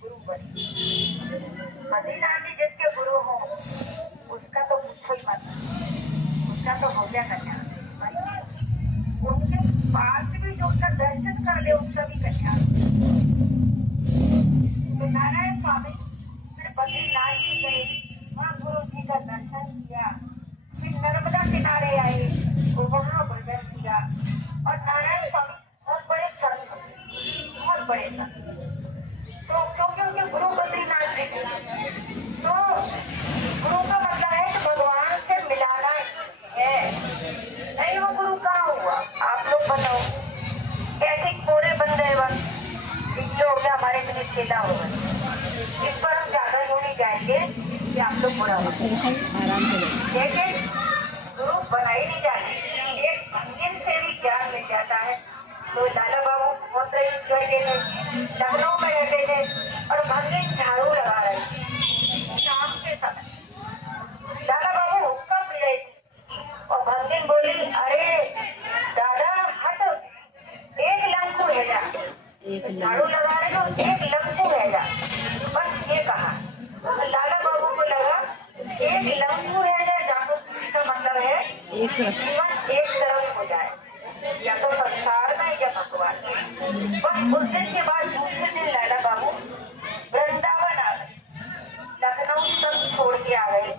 गुरु बने। बद्रीनाथ जी जिसके गुरु हो उसका तो पूछो ही मत, उसका तो हो गया कन्या। उनके पास भी जो उसका दर्शन कर ले उसका भी कन्या। तो नारायण स्वामी फिर बद्रीनाथ जी गए, वहाँ गुरु जी का दर्शन किया, फिर नर्मदा किनारे आए तो वहाँ भजन किया। और नारायण स्वामी बहुत बड़े संत, बहुत बड़े संत। तो क्योंकि उनके गुरु बद्रीनाथ जी थे, तो गुरु का मतलब है कि भगवान से मिलाना है। नहीं वो गुरु कहाँ हुआ, आप लोग बताओ। ऐसे कोरे बन गए, बस ये हो गया हमारे लिए चेला हो गया। इस पर हम ज्यादा नहीं जाएंगे कि आप लोग बुरा हो, लेकिन गुरु बनाई नहीं जाती। एक भंगिन से भी ज्ञान मिल जाता है। तो लाला बाबू बहुत एंजॉय थे, लखनऊ में रहते थे और भंगिन झाड़ू लगा रहे थे शाम के समय। लाला बाबू हुक्का पी रहे थे और भंगिन बोली, अरे दादा हट, एक लंकू है जा, झाड़ू लगा रहे हो, एक लंकू है जा, बस ये कहा। तो लाला बाबू को लगा एक लंकू है जा, झाड़ू का मतलब है जीवन एक तरफ हो जाए, या तो संसार में या भगवान में। बस उस दिन के बाद दूसरे दिन लाला बाबू वृंदावन आ गए, लखनऊ सब छोड़ के आ गए।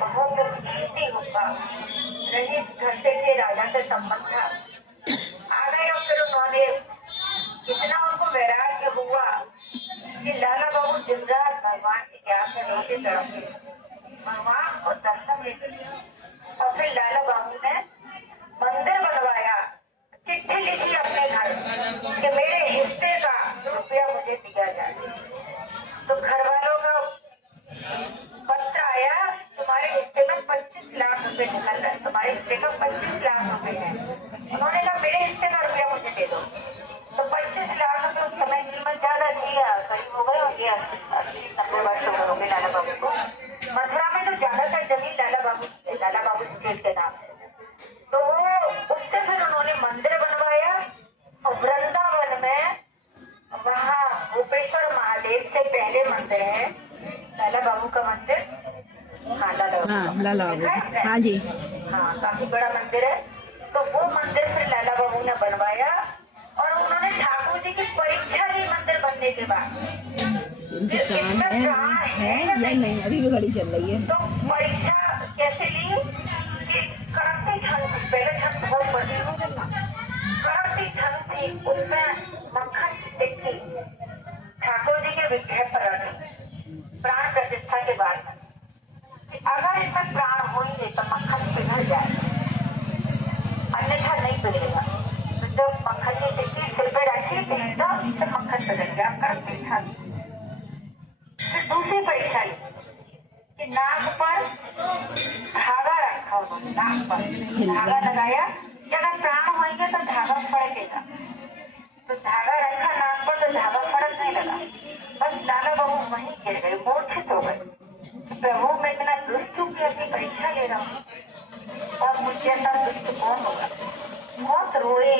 बहुत कीमती हुक्का, रईस घरते थे, राजा से संबंध था, आ गए। और फिर उन्होंने इतना उनको वैराग्य हुआ कि लाला बाबू दिन रात भगवान की ज्ञान में रोते तड़पते, भगवान को दर्शन देते। और फिर लाला बाबू ने मंदिर बनवाया, चिट्ठी लिखी अपने घर कि मेरे हिस्से का रुपया मुझे दिया जाए। तो घर वालों का पत्र आया, तुम्हारे हिस्से में 25 लाख रुपए निकल रहे, तुम्हारे हिस्से का 25 लाख रुपए है। उन्होंने कहा मेरे हिस्से का रुपया मुझे दे दो। तो 25 लाख रुपए उस समय कीमत ज्यादा थी, करीब हो गए होंगे 80-90 वर्ष हो गए होंगे लाला बाबू को। मथुरा में तो ज्यादातर जमीन लाला बाबू स्टेट के नाम है। तो उससे फिर उन्होंने मंदिर बनवाया और वृंदावन में वहाँ गोपेश्वर महादेव से पहले मंदिर है लाला बाबू का मंदिर। हाँ लाला बाबू, हाँ जी, हाँ काफी बड़ा मंदिर है। तो वो मंदिर फिर लाला बाबू ने बनवाया और उन्होंने ठाकुर जी की परीक्षा ली मंदिर बनने के बाद। है नहीं, अभी भी घड़ी चल रही है। तो परीक्षा कैसे ली कि कड़कती ठंड, पहले ठंड बहुत पड़ती, कड़कती ठंड थी, उसमें मक्खन टिक्की ठाकुर जी के विग्रह पर रखी प्राण प्रतिष्ठा के बाद, अगर इसमें प्राण होंगे तो मक्खन पिघल जाए, अन्यथा नहीं पिघलेगा। तो जब मक्खन की टिक्की सिर पे रखी तो एकदम से मक्खन पिघल गया, कड़कती ठंड। फिर दूसरी परीक्षा ली कि नाक पर धागा रखा, उन्होंने नाक पर धागा लगाया कि अगर प्राण होंगे तो धागा फड़केगा। तो धागा रखा नाक पर तो धागा फड़क नहीं लगा, बस लाला बाबू वहीं गिर गए, मूर्छित हो गए। प्रभु मैं इतना दुष्ट हूँ कि अपनी परीक्षा ले रहा हूँ और मुझे ऐसा दुष्ट कौन होगा। बहुत रोए,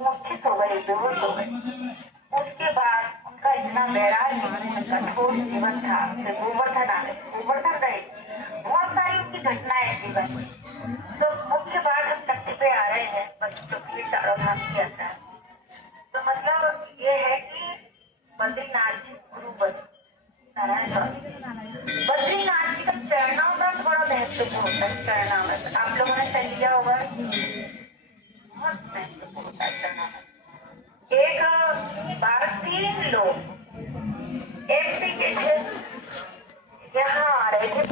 मूर्छित हो गए, बेहोश हो गए। उसके बाद उनका इतना वैराग्य, कठोर जीवन था, गोवर्धन रहे, बहुत सारी उनकी घटनाएं जीवन में। तो मुख्य बात हम तख्त पे आ रहे हैं, बस पृथ्वी चारों धाम की यात्रा। तो मतलब ये है कि बद्रीनाथ जी गुरु बने, बद्रीनाथ जी का चरणामृत बड़ा महत्वपूर्ण होता है। चरणामृत आप लोगों ने सही लिया होगा, बहुत महत्वपूर्ण होता है चरणामृत। एक बार 3 लोग एक थे, यहाँ आ रहे थे